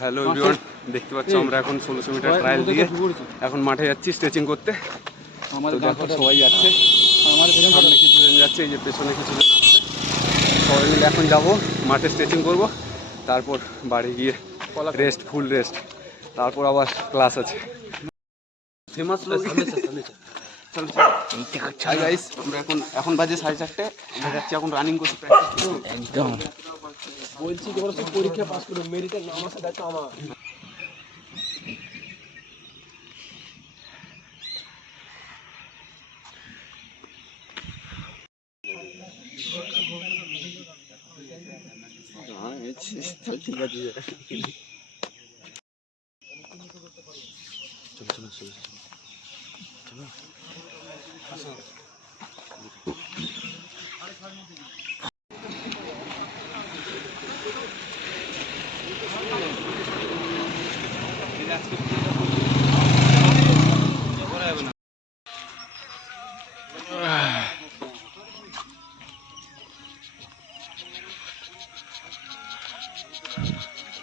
Hello everyone, দেখতে পাচ্ছ আমরা এখন 1600 মিটার ট্রায়াল দিয়ে এখন মাঠে যাচ্ছি স্ট্রেচিং করতে। তো দেখো সবাই যাচ্ছে, সামনে কিছুজন যাচ্ছে, এই যে পেছনে কিছুজন আসছে। সবাই মিলে এখন যাব মাঠে স্ট্রেচিং করব, তারপর বাড়ি গিয়ে রেস্ট, ফুল রেস্ট, তারপর আবার ক্লাস আছে। ফেমাস লোক হাই গাইস, আমরা এখন বাজে 4:30, আমরা যাচ্ছি এখন রানিং করতে প্র্যাকটিস করতে। একদম বলছি তোমরা সব পরীক্ষা পাস করো, মেরিটের নাম আছে দেখো আমার। ঠিক আছে